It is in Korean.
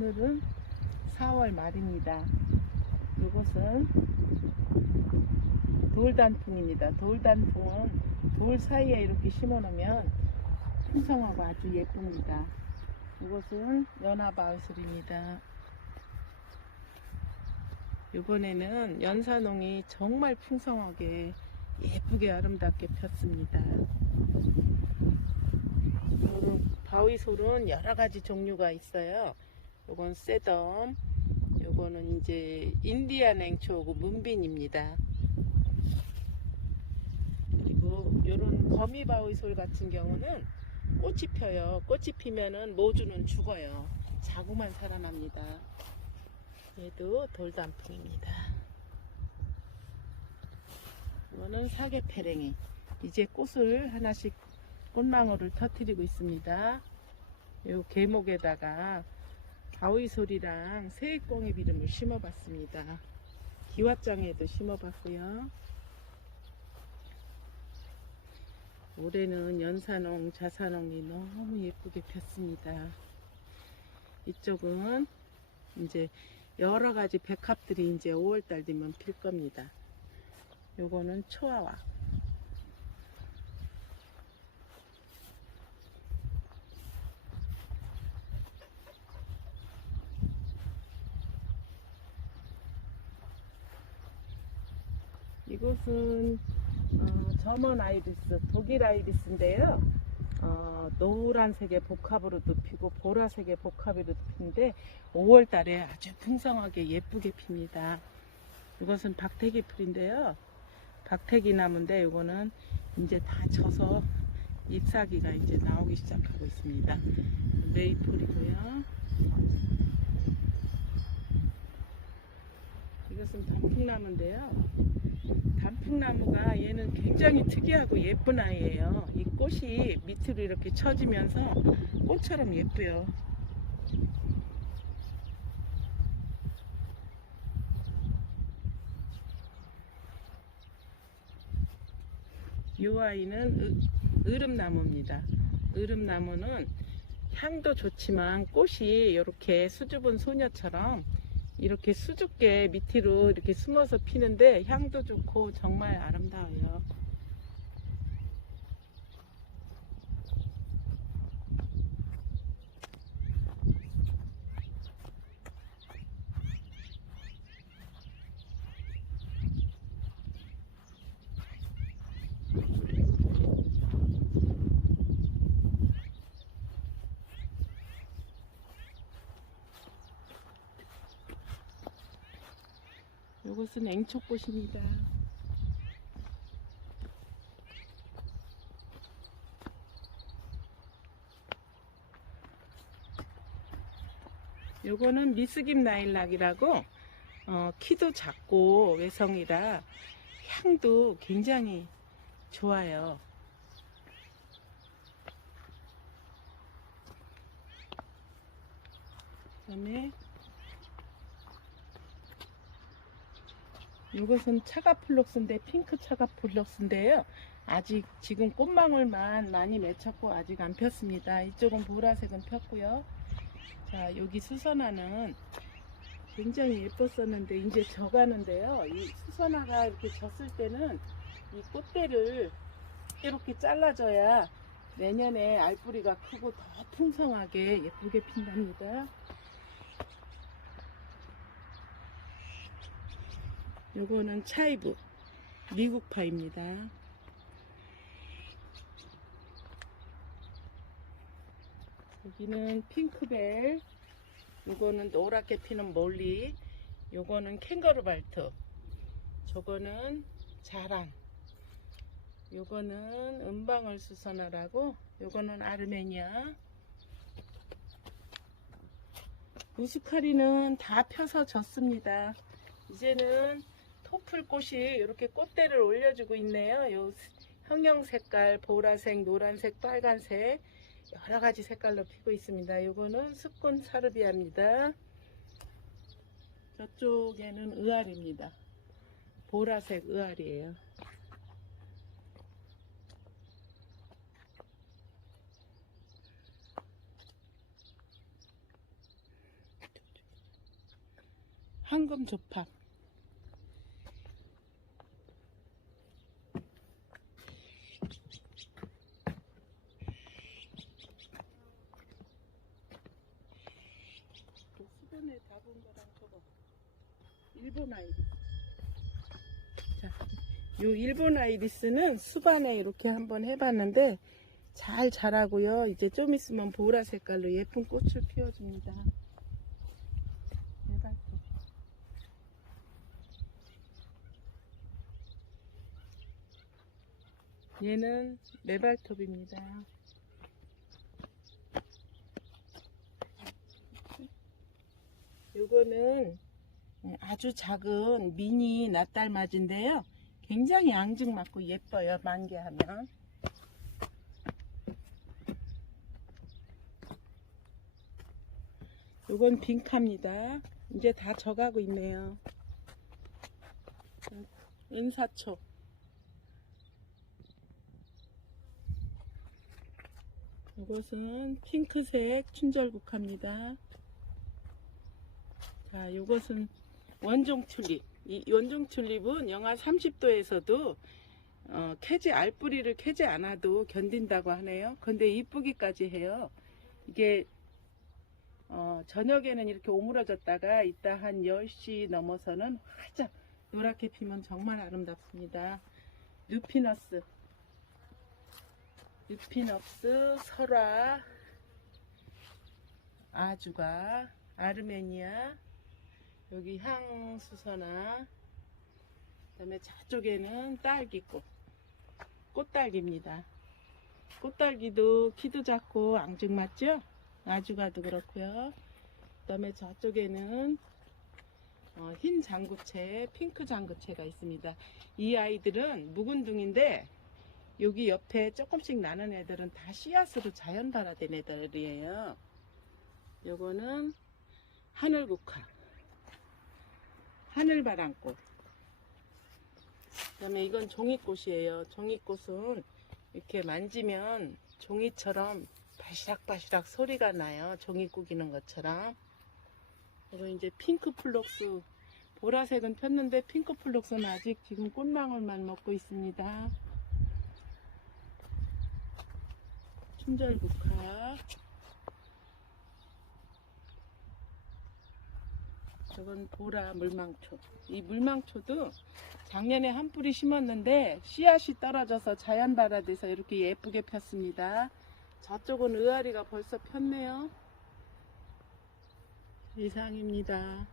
오늘은 4월 말입니다. 이것은 돌단풍입니다. 돌단풍은 돌 사이에 이렇게 심어 놓으면 풍성하고 아주 예쁩니다. 이것은 연화바위술입니다. 이번에는 연산홍이 정말 풍성하게 예쁘게 아름답게 폈습니다. 바위솔은 여러 가지 종류가 있어요. 요건 세덤, 요거는 이제 인디안 냉초고 문빈입니다. 그리고 요런 거미 바위솔 같은 경우는 꽃이 펴요. 꽃이 피면은 모주는 죽어요. 자구만 살아납니다. 얘도 돌단풍입니다. 이거는 사계패랭이. 이제 꽃을 하나씩 꽃망울을 터트리고 있습니다. 요 계목에다가 바위솔이랑 세액꽁의 비름을 심어봤습니다. 기왓장에도 심어봤고요. 올해는 연산홍, 자산홍이 너무 예쁘게 폈습니다. 이쪽은 이제 여러 가지 백합들이 이제 5월달 되면 필 겁니다. 요거는 초아와. 이곳은 어, 저먼 아이리스, 독일 아이리스인데요. 어, 노란색의 복합으로도 피고 보라색의 복합으로도 피는데 5월 달에 아주 풍성하게 예쁘게 핍니다. 이것은 박태기 풀인데요. 박태기 나무인데 이거는 이제 다 져서 잎사귀가 이제 나오기 시작하고 있습니다. 메이플이고요. 이것은 단풍나무인데요. 단풍나무가 얘는 굉장히 특이하고 예쁜 아이예요. 이 꽃이 밑으로 이렇게 처지면서 꽃처럼 예뻐요. 이 아이는 으, 으름나무입니다. 으름나무는 향도 좋지만 꽃이 이렇게 수줍은 소녀처럼 이렇게 수줍게 밑으로 이렇게 숨어서 피는데 향도 좋고 정말 아름다워요. 이것은 앵초꽃입니다. 요거는 미스김 나일락이라고 어, 키도 작고 외성이라 향도 굉장히 좋아요. 그다음에 이것은 차가플록스인데 핑크 차가플록스인데요. 아직 지금 꽃망울만 많이 맺혔고 아직 안 폈습니다. 이쪽은 보라색은 폈고요. 자 여기 수선화는 굉장히 예뻤었는데 이제 져가는데요. 이 수선화가 이렇게 졌을 때는 이 꽃대를 이렇게 잘라줘야 내년에 알뿌리가 크고 더 풍성하게 예쁘게 핀답니다. 요거는 차이브 미국파입니다. 여기는 핑크벨 요거는 노랗게 피는 몰리 요거는 캥거루 발트 저거는 자랑 요거는 은방울 수선화라고 요거는 아르메니아 우스카리는 다 펴서 졌습니다. 이제는 토플꽃이 이렇게 꽃대를 올려주고 있네요. 요 형형 색깔, 보라색, 노란색, 빨간색 여러 가지 색깔로 피고 있습니다. 요거는 습군 사르비아입니다. 저쪽에는 의알입니다. 보라색 의알이에요. 황금 조팝. 담은 거랑 저거 일본 아이리스. 자, 요 일본 아이리스는 수반에 이렇게 한번 해봤는데 잘 자라고요. 이제 좀 있으면 보라 색깔로 예쁜 꽃을 피워줍니다. 얘는 메발톱입니다. 요거는 아주 작은 미니 낫달맞인데요. 굉장히 앙증맞고 예뻐요. 만개하면. 요건 빈카입니다. 이제 다 져가고 있네요. 인사초. 이것은 핑크색 춘절국화입니다. 자, 요것은 원종 튤립. 이 원종 튤립은 영하 30도에서도 어, 캐지 알뿌리를 캐지 않아도 견딘다고 하네요. 근데 이쁘기까지 해요. 이게 어, 저녁에는 이렇게 오므러졌다가 이따 한 10시 넘어서는 활짝 노랗게 피면 정말 아름답습니다. 루피너스 루피너스 설화 아주가 아르메니아 여기 향수서나 그다음에 저쪽에는 딸기꽃 꽃딸기입니다. 꽃딸기도 키도 작고 앙증맞죠? 아주가도 그렇고요. 그다음에 저쪽에는 어, 흰 장구채, 핑크 장구채가 있습니다. 이 아이들은 묵은둥인데 여기 옆에 조금씩 나는 애들은 다 씨앗으로 자연 발화된 애들이에요. 요거는 하늘국화, 하늘바람꽃. 그 다음에 이건 종이꽃이에요. 종이꽃은 이렇게 만지면 종이처럼 바시락바시락 소리가 나요. 종이 꾸기는 것처럼. 그리고 이제 핑크 플록스 보라색은 폈는데 핑크 플록스는 아직 지금 꽃망울만 먹고 있습니다. 춘절국화 저건 보라 물망초. 이 물망초도 작년에 한 뿌리 심었는데 씨앗이 떨어져서 자연 발화돼서 이렇게 예쁘게 폈습니다. 저쪽은 의아리가 벌써 폈네요. 이상입니다